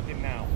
looking now.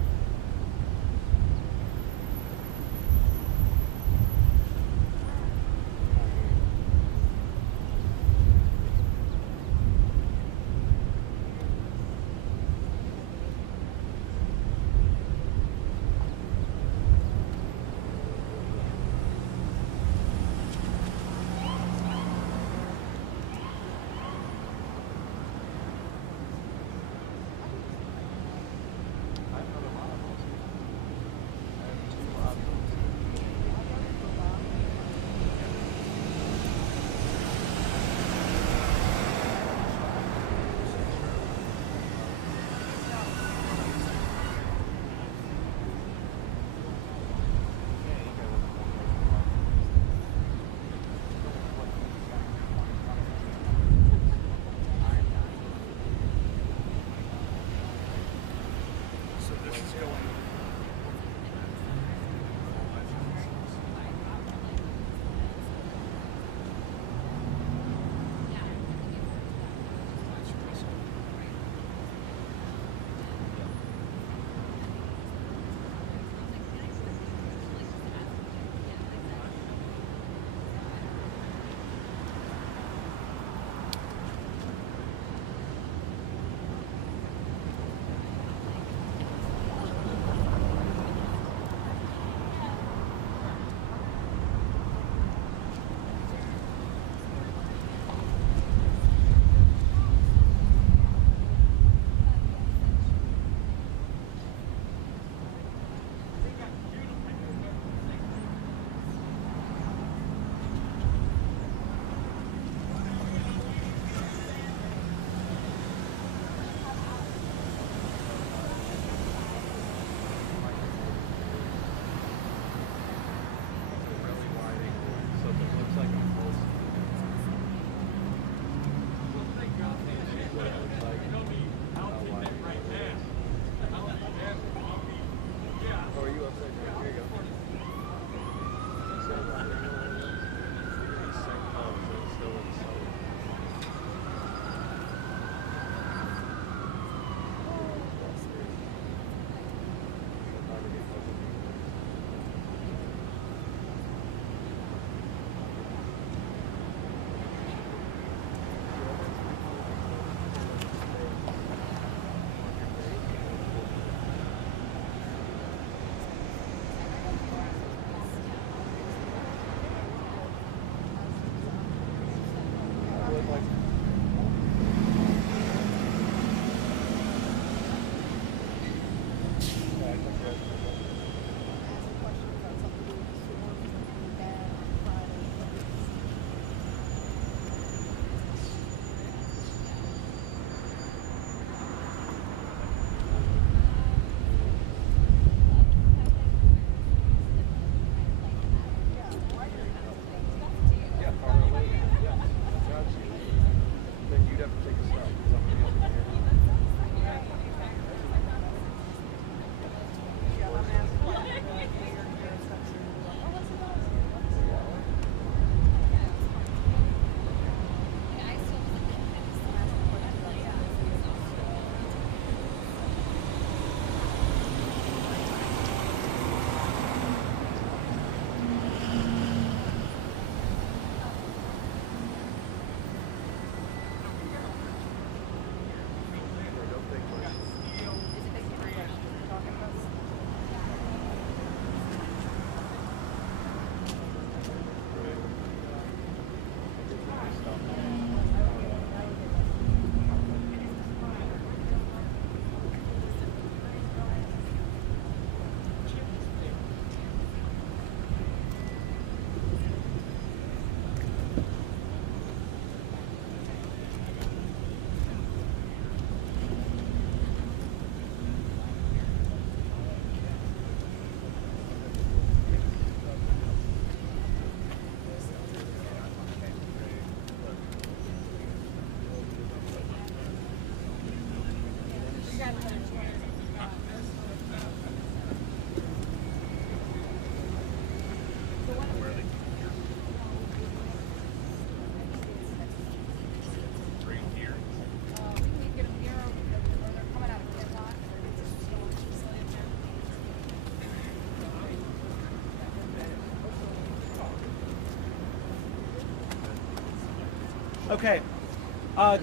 Okay.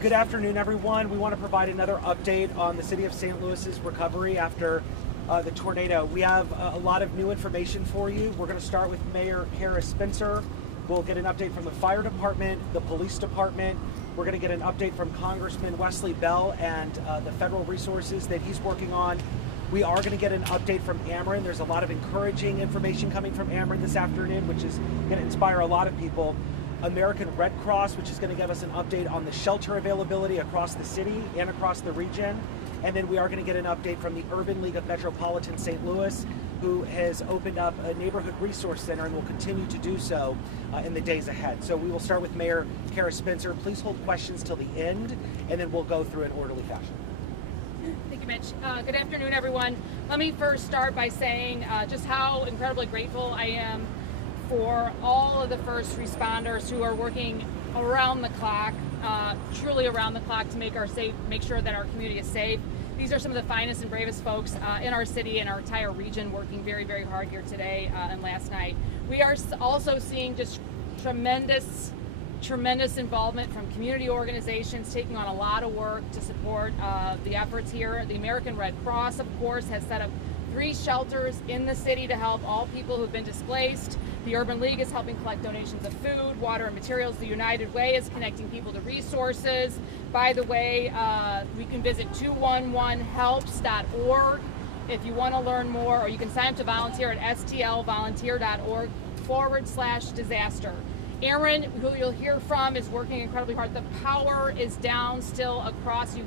Good afternoon, everyone. We want to provide another update on the city of St. Louis's recovery after the tornado. We have a lot of new information for you. We're going to start with Mayor Harris Spencer. We'll get an update from the fire department, the police department. We're going to get an update from Congressman Wesley Bell and the federal resources that he's working on. We are going to get an update from Ameren. There's a lot of encouraging information coming from Ameren this afternoon, which is going to inspire a lot of people. American Red Cross, which is going to give us an update on the shelter availability across the city and across the region. And then we are going to get an update from the Urban League of Metropolitan St. Louis, who has opened up a neighborhood resource center and will continue to do so in the days ahead. So we will start with Mayor Harris Spencer. Please hold questions till the end, and then we'll go through in orderly fashion. Thank you, Mitch. Good afternoon, everyone. Let me first start by saying just how incredibly grateful I am for all of the first responders who are working around the clock, truly around the clock, to make sure that our community is safe. These are some of the finest and bravest folks in our city and our entire region working very, very hard here today and last night. We are also seeing just tremendous involvement from community organizations taking on a lot of work to support the efforts here. The American Red Cross, of course, has set up 3 shelters in the city to help all people who've been displaced. The Urban League is helping collect donations of food, water, and materials. The United Way is connecting people to resources. By the way, we can visit 211helps.org if you want to learn more, or you can sign up to volunteer at stlvolunteer.org/disaster. Ameren, who you'll hear from, is working incredibly hard. The power is down still across. You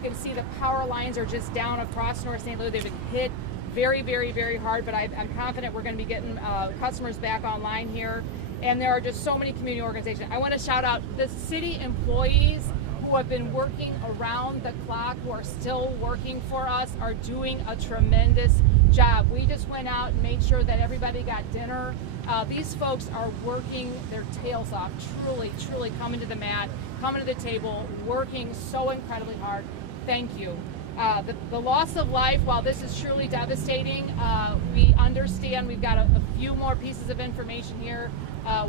can see the power lines are just down across North St. Louis. They've been hit very, very, very hard, but I'm confident we're going to be getting customers back online here. And there are just so many community organizations. I want to shout out the city employees who have been working around the clock, who are still working for us, are doing a tremendous job. We just went out and made sure that everybody got dinner. These folks are working their tails off, truly coming to the mat, coming to the table, working so incredibly hard. Thank you. The loss of life, while this is truly devastating, we understand. We've got a few more pieces of information here.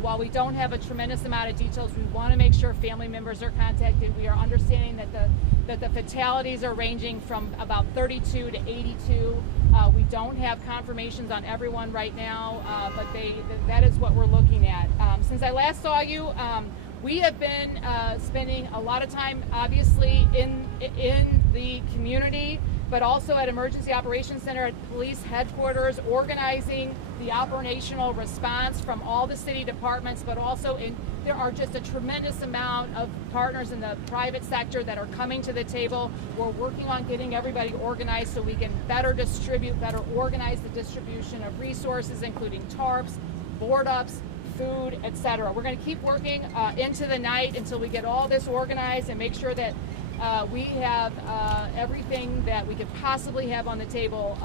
While we don't have a tremendous amount of details, we want to make sure family members are contacted. We are understanding that the fatalities are ranging from about 32 to 82. We don't have confirmations on everyone right now, but that is what we're looking at. Since I last saw you, we have been spending a lot of time, obviously, in the community, but also at Emergency Operations Center at Police Headquarters, organizing the operational response from all the city departments, but also there are just a tremendous amount of partners in the private sector that are coming to the table. We're working on getting everybody organized so we can better organize the distribution of resources, including tarps, board ups, food, etc. We're going to keep working into the night until we get all this organized and make sure that we have everything that we could possibly have on the table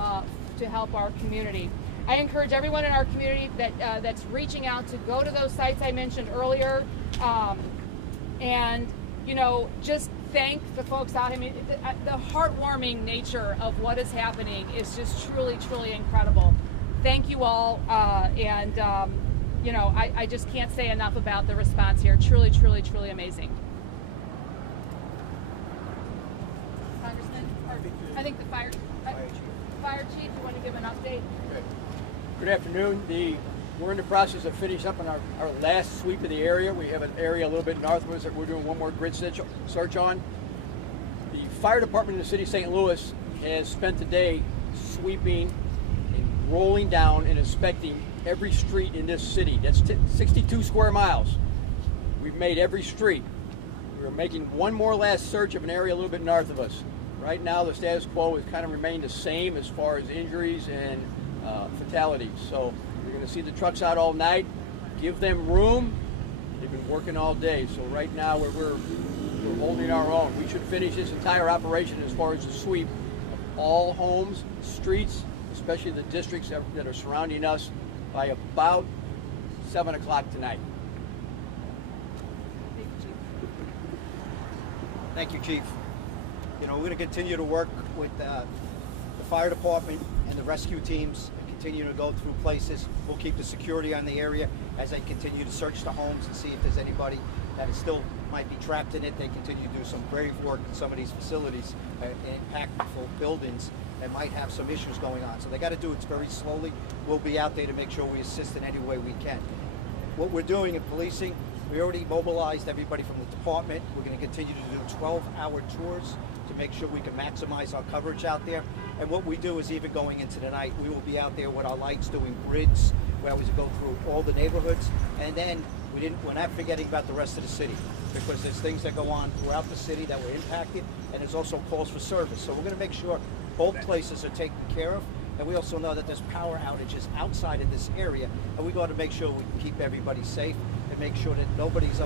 to help our community. I encourage everyone in our community that's reaching out to go to those sites I mentioned earlier, and just thank the folks out. I mean, the heartwarming nature of what is happening is just truly incredible. Thank you all, and I just can't say enough about the response here. Truly amazing. Congressman, or I think the fire chief, you want to give an update? Good afternoon. We're in the process of finishing up on our last sweep of the area. We have an area a little bit north of us that we're doing one more grid search on. The fire department in the city of St. Louis has spent the day sweeping and rolling down and inspecting every street in this city. That's 62 square miles. We've made every street. We're making one more last search of an area a little bit north of us. Right now, the status quo has kind of remained the same as far as injuries and fatalities. So you're going to see the trucks out all night. Give them room. They've been working all day. So right now, we're holding our own. We should finish this entire operation as far as the sweep of all homes, streets, especially the districts that are surrounding us, by about 7 o'clock tonight. Thank you, Chief. We're going to continue to work with the fire department and the rescue teams and continue to go through places. We'll keep the security on the area as they continue to search the homes and see if there's anybody that is still might be trapped in it. They continue to do some brave work in some of these facilities, impactful buildings that might have some issues going on. So they got to do it very slowly. We'll be out there to make sure we assist in any way we can. What we're doing in policing, we already mobilized everybody from the department. We're going to continue to do 12-hour tours to make sure we can maximize our coverage out there. And what we do is even going into the night, we will be out there with our lights doing grids, where we go through all the neighborhoods. And then we're not forgetting about the rest of the city, because there's things that go on throughout the city that were impacted, and there's also calls for service. So we're going to make sure both places are taken care of. And we also know that there's power outages outside of this area, and we got to make sure we can keep everybody safe and make sure that nobody's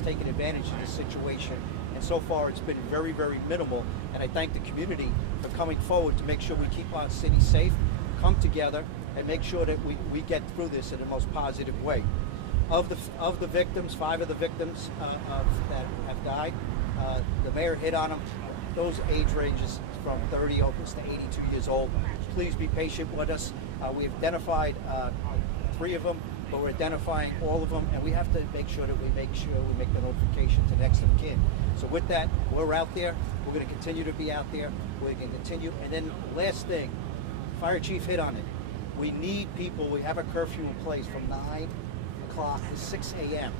taking advantage of this situation. And so far, it's been very, very minimal. And I thank the community for coming forward to make sure we keep our city safe, come together, and make sure that we get through this in the most positive way. Of the victims, 5 of the victims that have died, the mayor hit on them. Those age ranges from 30 almost to 82 years old. Please be patient with us. We've identified 3 of them, but we're identifying all of them, and we have to make sure we make the notification to next of kin. So with that, we're out there. We're going to continue to be out there. We're going to continue. And then last thing, fire chief hit on it. We need people. We have a curfew in place from 9 o'clock to 6 a.m.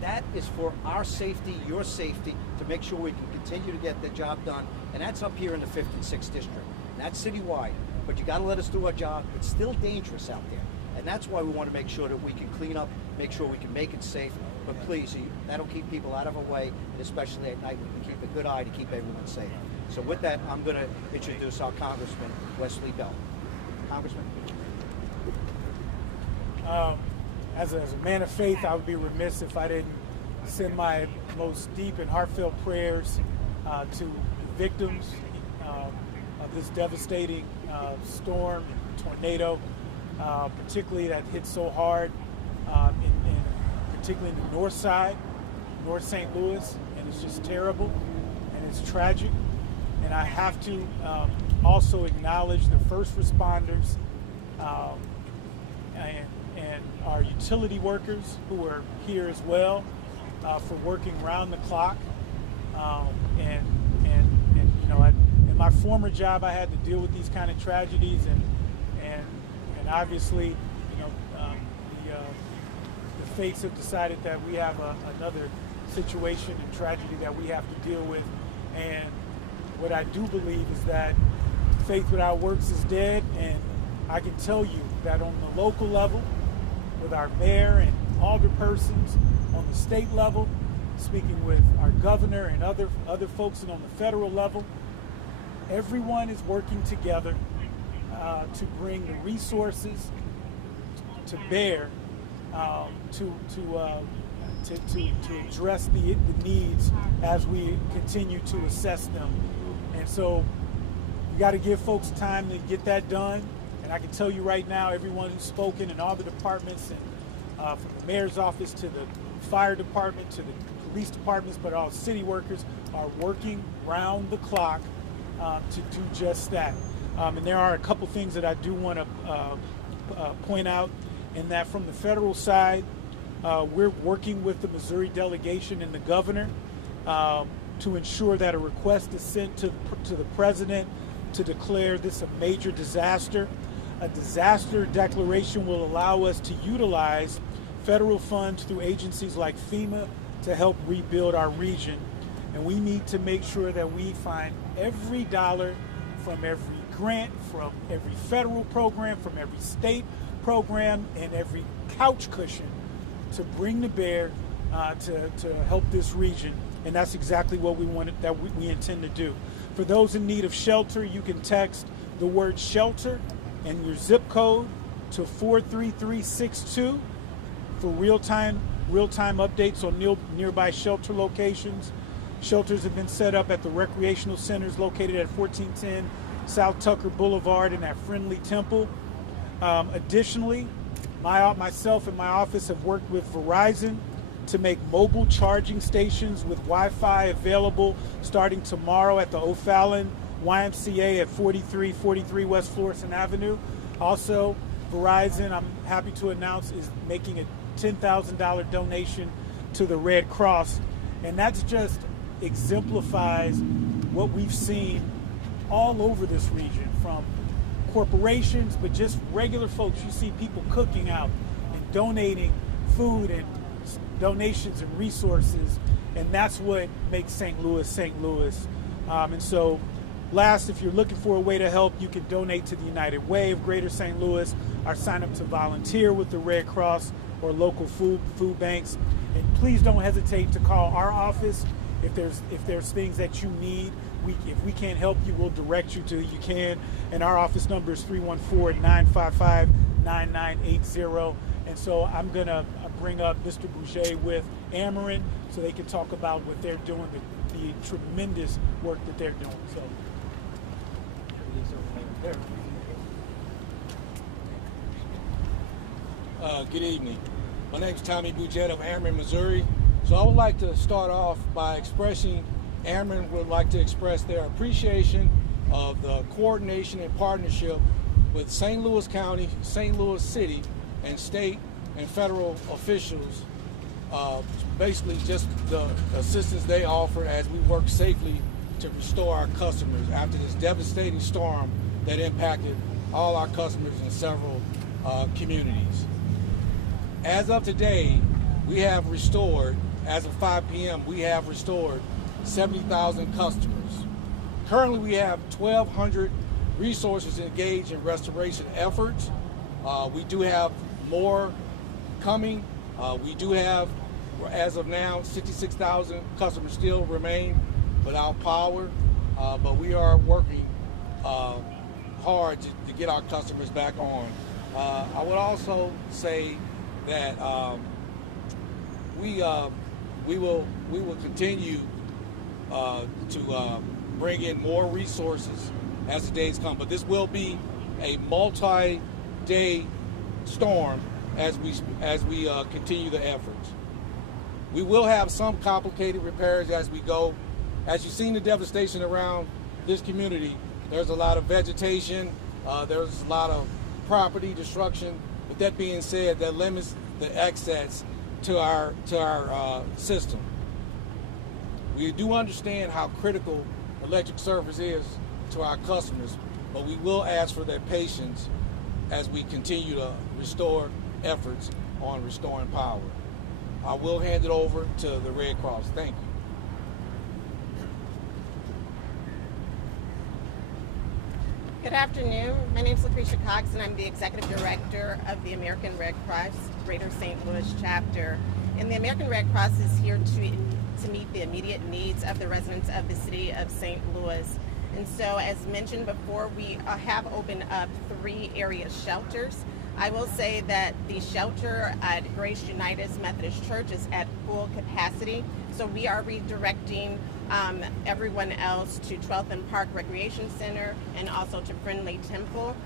That is for our safety, your safety, to make sure we can continue to get the job done. And that's up here in the 5th and 6th district. And that's citywide. But you got to let us do our job. It's still dangerous out there. And that's why we want to make sure that we can clean up, make sure we can make it safe. But please, that'll keep people out of our way, and especially at night, we can keep a good eye to keep everyone safe. So with that, I'm going to introduce our Congressman, Wesley Bell. Congressman. As a man of faith, I would be remiss if I didn't send my most deep and heartfelt prayers to the victims of this devastating storm, tornado, particularly that hit so hard, particularly in the north side, North St. Louis, and it's just terrible and it's tragic. And I have to also acknowledge the first responders and our utility workers who are here as well for working round the clock. And you know, in my former job, I had to deal with these kind of tragedies, and obviously, you know, the fates have decided that we have another situation and tragedy that we have to deal with. And what I do believe is that faith without works is dead, and I can tell you that on the local level, with our mayor and alderpersons, on the state level, speaking with our governor and other folks, and on the federal level, everyone is working together to bring the resources to bear to address the needs as we continue to assess them. And so you got to give folks time to get that done. And I can tell you right now, everyone who's spoken in all the departments, and from the mayor's office to the fire department to the police departments, but all city workers are working round the clock to do just that. And there are a couple things that I do want to point out, in that from the federal side, we're working with the Missouri delegation and the governor to ensure that a request is sent to the president to declare this a major disaster. A disaster declaration will allow us to utilize federal funds through agencies like FEMA to help rebuild our region. And we need to make sure that we find every dollar from every grant, from every federal program, from every state program, and every couch cushion to bring to bear to help this region. And that's exactly what we intend to do. For those in need of shelter, you can text the word shelter and your zip code to 43362 for real-time updates on nearby shelter locations. Shelters have been set up at the recreational centers located at 1410 South Tucker Boulevard and at Friendly Temple. Additionally, myself and my office have worked with Verizon to make mobile charging stations with Wi-Fi available starting tomorrow at the O'Fallon YMCA at 4343 West Florissant Avenue. Also, Verizon, I'm happy to announce, is making a $10,000 donation to the Red Cross. And that's just exemplifies what we've seen all over this region, from corporations, but just regular folks. You see people cooking out and donating food and donations and resources, and that's what makes St. Louis. And so last, if you're looking for a way to help, you can donate to the United Way of Greater St. Louis, or sign up to volunteer with the Red Cross or local food banks. And please don't hesitate to call our office if there's things that you need. If we can't help you, we'll direct you to you can. And our office number is 314-955-9980. And so I'm going to bring up Mr. Boucher with Ameren so they can talk about what they're doing, the tremendous work that they're doing. So. Good evening. My name is Tommy Bouget of Ameren, Missouri. So I would like to start off by expressing, Ameren would like to express their appreciation of the coordination and partnership with St. Louis County, St. Louis City, and state and federal officials. Basically just the assistance they offer as we work safely to restore our customers after this devastating storm that impacted all our customers in several communities. As of today, we have restored, as of 5 p.m., we have restored 70,000 customers. Currently, we have 1,200 resources engaged in restoration efforts. We do have more coming. We do have, as of now, 66,000 customers still remain without power, but we are working hard to get our customers back on. I would also say that we will continue to bring in more resources as the days come, but this will be a multi-day storm as we continue the efforts. We will have some complicated repairs as we go. As you've seen the devastation around this community, there's a lot of vegetation, there's a lot of property destruction. With that being said, that limits the access to our system. We do understand how critical electric service is to our customers, but we will ask for their patience as we continue to restore efforts on restoring power. I will hand it over to the Red Cross. Thank you. Good afternoon. My name is Lucretia Cox, and I'm the Executive Director of the American Red Cross Greater St. Louis Chapter. And the American Red Cross is here to meet the immediate needs of the residents of the city of St. Louis. And so, as mentioned before, we have opened up 3 area shelters. I will say that the shelter at Grace United Methodist Church is at full capacity, so we are redirecting everyone else to 12th and Park Recreation Center and also to Friendly Temple.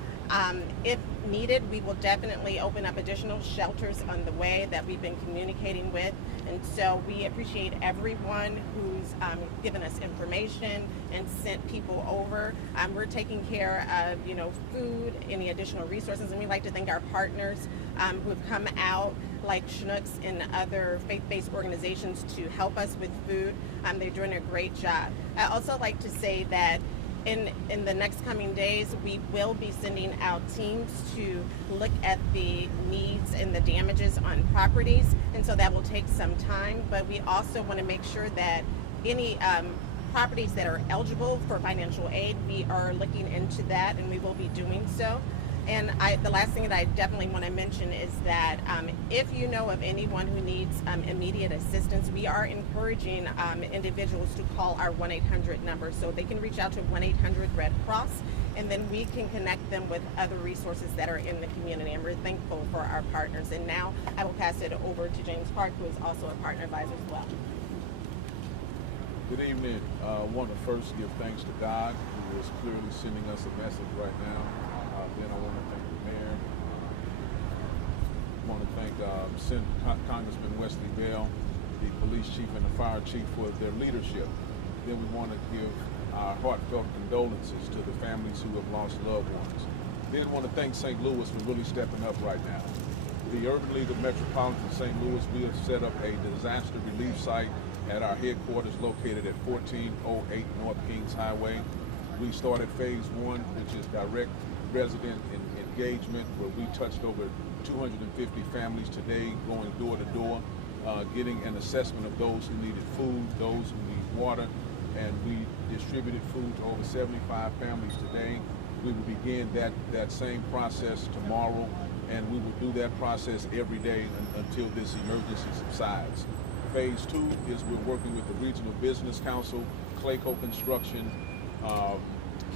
If needed, we will definitely open up additional shelters on the way that we've been communicating with. And so we appreciate everyone who's given us information and sent people over. We're taking care of, food, any additional resources, and we like to thank our partners who have come out, like Schnucks and other faith-based organizations, to help us with food. They're doing a great job. I also like to say that in the next coming days, we will be sending out teams to look at the needs and the damages on properties, and so that will take some time, but we also want to make sure that any properties that are eligible for financial aid, we are looking into that, and we will be doing so. And the last thing that I definitely want to mention is that if you know of anyone who needs immediate assistance, we are encouraging individuals to call our 1-800 number, so they can reach out to 1-800-RED-CROSS, and then we can connect them with other resources that are in the community. And we're thankful for our partners. And now I will pass it over to James Park, who is also a partner advisor as well. Good evening. I want to first give thanks to God, who is clearly sending us a message right now. Then I want to thank the mayor. I want to thank Congressman Wesley Bell, the police chief and the fire chief for their leadership. Then we want to give our heartfelt condolences to the families who have lost loved ones. Then we want to thank St. Louis for really stepping up right now. The Urban League of Metropolitan St. Louis, we have set up a disaster relief site at our headquarters located at 1408 North Kings Highway. We started phase 1, which is direct resident engagement, where we touched over 250 families today, going door to door, getting an assessment of those who needed food, those who need water, and we distributed food to over 75 families today. We will begin that same process tomorrow, and we will do that process every day until this emergency subsides. Phase 2 is we're working with the Regional Business Council, Clayco Construction,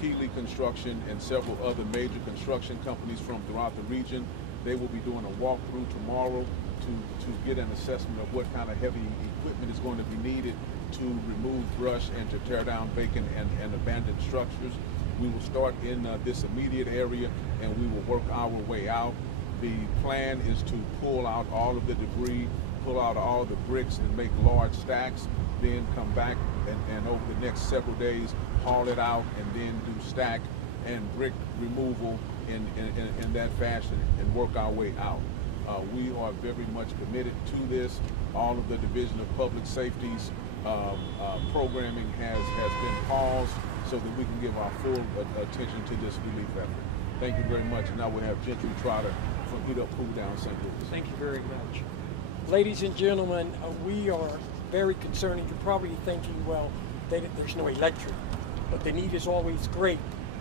Keeley Construction, and several other major construction companies from throughout the region. They will be doing a walkthrough tomorrow to get an assessment of what kind of heavy equipment is going to be needed to remove brush and to tear down vacant and abandoned structures. We will start in this immediate area, and we will work our way out. The plan is to pull out all of the debris, pull out all the bricks and make large stacks, then come back and over the next several days haul it out and then do stack and brick removal in that fashion and work our way out. We are very much committed to this. All of the Division of Public Safety's programming has been paused so that we can give our full attention to this relief effort. Thank you very much. And now we'll have Gentry Trotter from Heat Up, Cool Down St. Louis. Thank you very much. Ladies and gentlemen, we are very concerned. You're probably thinking, well, there's no electric, but the need is always great.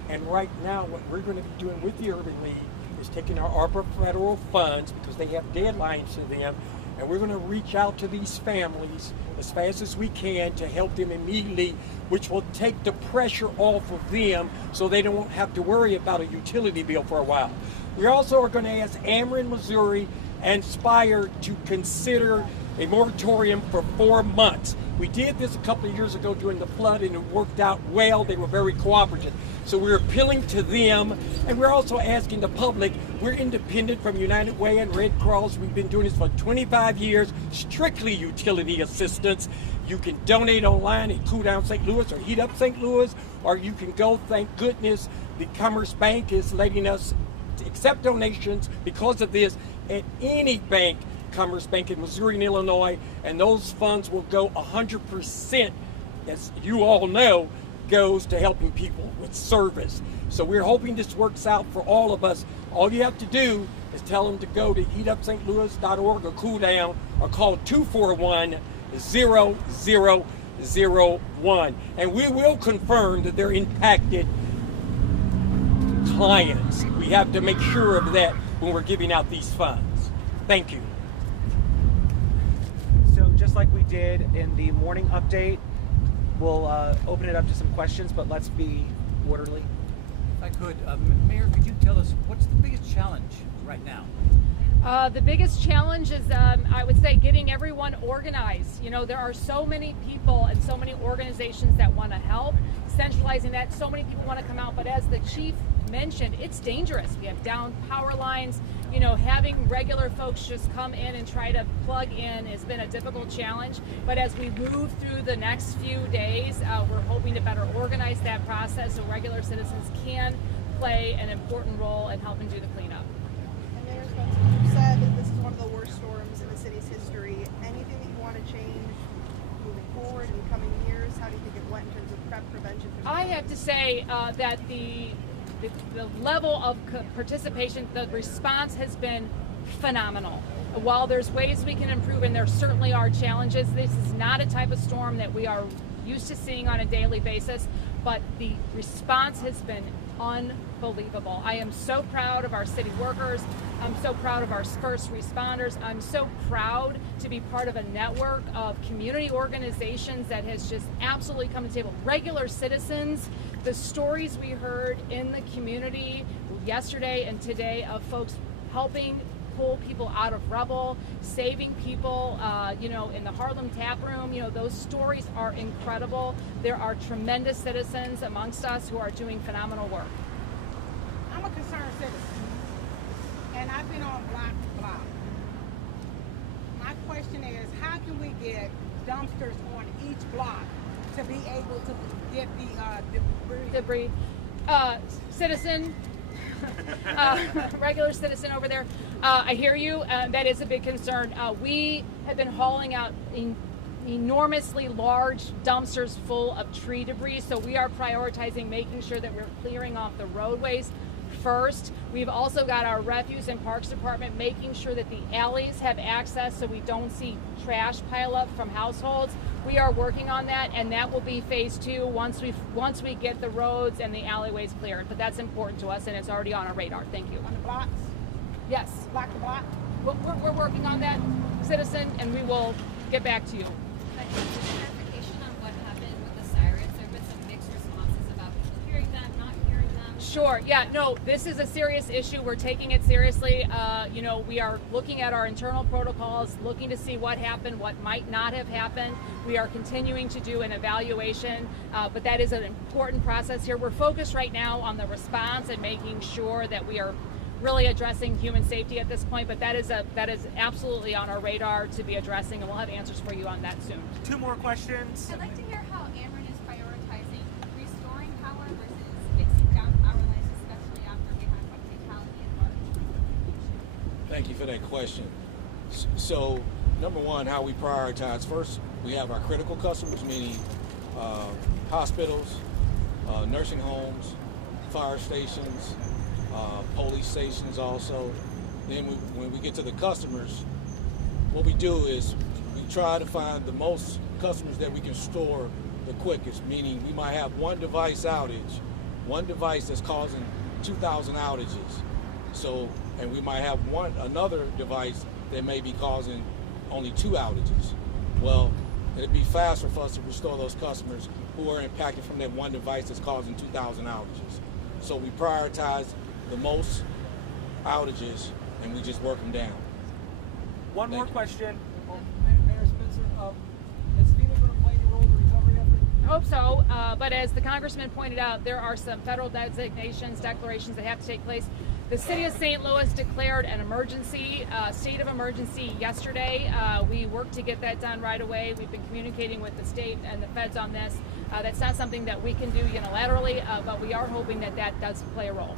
And right now, what we're going to be doing with the Urban League is taking our ARPA federal funds, because they have deadlines to them, and we're going to reach out to these families as fast as we can to help them immediately, which will take the pressure off of them so they don't have to worry about a utility bill for a while. We also are going to ask Ameren, Missouri, and Spire to consider a moratorium for 4 months. We did this a couple of years ago during the flood, and it worked out well. They were very cooperative. So we're appealing to them, and we're also asking the public. We're independent from United Way and Red Cross. We've been doing this for 25 years, strictly utility assistance. You can donate online at Cool Down St. Louis or Heat Up St. Louis, or you can go, thank goodness, the Commerce Bank is letting us accept donations because of this at any bank, Commerce Bank in Missouri and Illinois, and those funds will go 100%, as you all know, goes to helping people with service. So we're hoping this works out for all of us. All you have to do is tell them to go to heatupstlouis.org or Cool Down, or call 241-0001. And we will confirm that they're impacted clients. We have to make sure of that when we're giving out these funds. Thank you. So just like we did in the morning update, we'll open it up to some questions, but let's be orderly. If I could, Mayor, could you tell us what's the biggest challenge right now? The biggest challenge is, I would say, getting everyone organized. You know, there are so many people and so many organizations that want to help, centralizing that. So many people want to come out, but as the chief mentioned, it's dangerous. We have down power lines. You know, having regular folks just come in and try to plug in has been a difficult challenge. But as we move through the next few days, we're hoping to better organize that process so regular citizens can play an important role in helping do the cleanup. And Mayor Spencer, you said that this is one of the worst storms in the city's history. Anything that you want to change moving forward in coming years? How do you think it went in terms of prep prevention? I have to say that the level of participation, the response has been phenomenal. While there's ways we can improve, and there certainly are challenges, this is not a type of storm that we are used to seeing on a daily basis, but the response has been unbelievable. I am so proud of our city workers. I'm so proud of our first responders. I'm so proud to be part of a network of community organizations that has just absolutely come to the table. Regular citizens, the stories we heard in the community yesterday and today of folks helping pull people out of rubble, saving people, you know, in the Harlem tap room. You know, those stories are incredible. There are tremendous citizens amongst us who are doing phenomenal work. I'm a concerned citizen, and I've been on block to block. My question is, how can we get dumpsters on each block to be able to get the debris? Citizen, regular citizen over there, I hear you. That is a big concern. We have been hauling out enormously large dumpsters full of tree debris, so we are prioritizing making sure that we're clearing off the roadways first. We've also got our refuse and parks department making sure that the alleys have access so we don't see trash pile up from households. We are working on that, and that will be phase 2 once we get the roads and the alleyways cleared. But that's important to us, and it's already on our radar. Thank you. On the blocks, Yes, block to block. we're working on that, citizen, and we will get back to you. But just clarification on what happened with the sirens. There have been some mixed responses about people hearing them, not hearing them. Sure. Yeah. No. This is a serious issue. We're taking it seriously. We are looking at our internal protocols, looking to see what happened, what might not have happened. We are continuing to do an evaluation, but that is an important process here. We're focused right now on the response and making sure that we are really addressing human safety at this point. But that is absolutely on our radar to be addressing, and we'll have answers for you on that soon. 2 more questions. I'd like to hear how Ameren is prioritizing restoring power versus fixing down power lines, especially after we had one fatality in March. Thank you for that question. So, number one, how we prioritize. First, we have our critical customers, meaning hospitals, nursing homes, fire stations, police stations also. Then when we get to the customers, what we do is we try to find the most customers that we can store the quickest, meaning we might have one device outage, one device that's causing 2,000 outages. So, and we might have another device that may be causing only 2 outages. Well, it'd be faster for us to restore those customers who are impacted from that one device that's causing 2,000 outages. So we prioritize the most outages and we just work them down. One more question. Mayor Spencer, is FEMA going to play any role in the recovery effort? I hope so, but as the congressman pointed out, there are some federal designations, declarations that have to take place. The city of St. Louis declared an emergency, state of emergency yesterday. We worked to get that done right away. We've been communicating with the state and the feds on this. That's not something that we can do unilaterally, but we are hoping that that does play a role.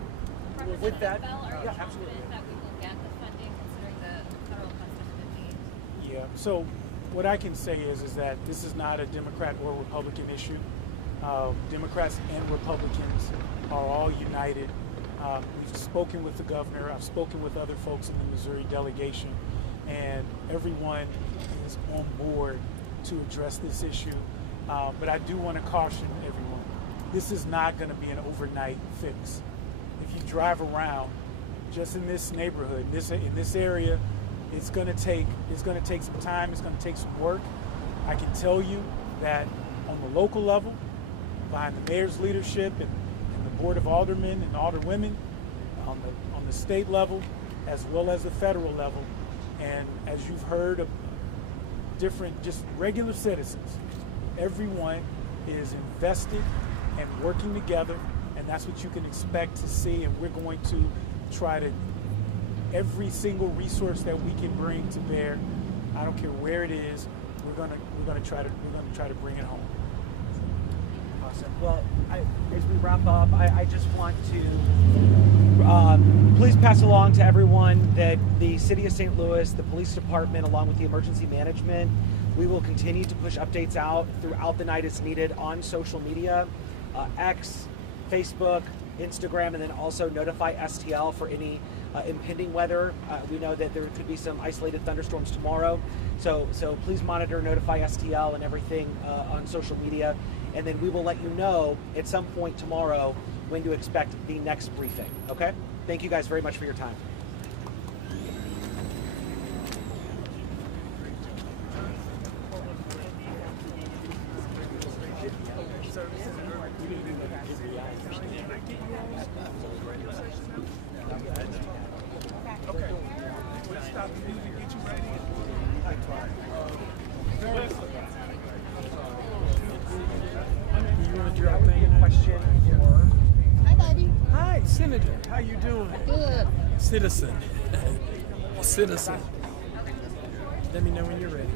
With that, Bell, are you yeah, confident absolutely. that we will get the funding considering the federal cuts that have been made? Yeah. So what I can say is that this is not a Democrat or Republican issue. Democrats and Republicans are all united. We've spoken with the governor. I've spoken with other folks in the Missouri delegation, and everyone is on board to address this issue. But I do want to caution everyone: this is not going to be an overnight fix. If you drive around, just in this neighborhood, in this area, it's going to take some time. It's going to take some work. I can tell you that on the local level, behind the mayor's leadership and the board of aldermen and alderwomen, on the state level, as well as the federal level, and as you've heard of different, just regular citizens, everyone is invested and working together. And that's what you can expect to see, and we're going to try to, every single resource that we can bring to bear, I don't care where it is, we're gonna try to bring it home. Awesome. Well, as we wrap up, I just want to please pass along to everyone that the City of St. Louis, the police department, along with the emergency management, we will continue to push updates out throughout the night as needed on social media, X, Facebook, Instagram, and then also notify STL for any impending weather. We know that there could be some isolated thunderstorms tomorrow, so please monitor, notify STL and everything on social media, and then we will let you know at some point tomorrow when to expect the next briefing. Okay? Thank you guys very much for your time. You want to drop me a question? Hi, buddy. Hi, Senator. How you doing? Good. Citizen. Citizen. Let me know when you're ready.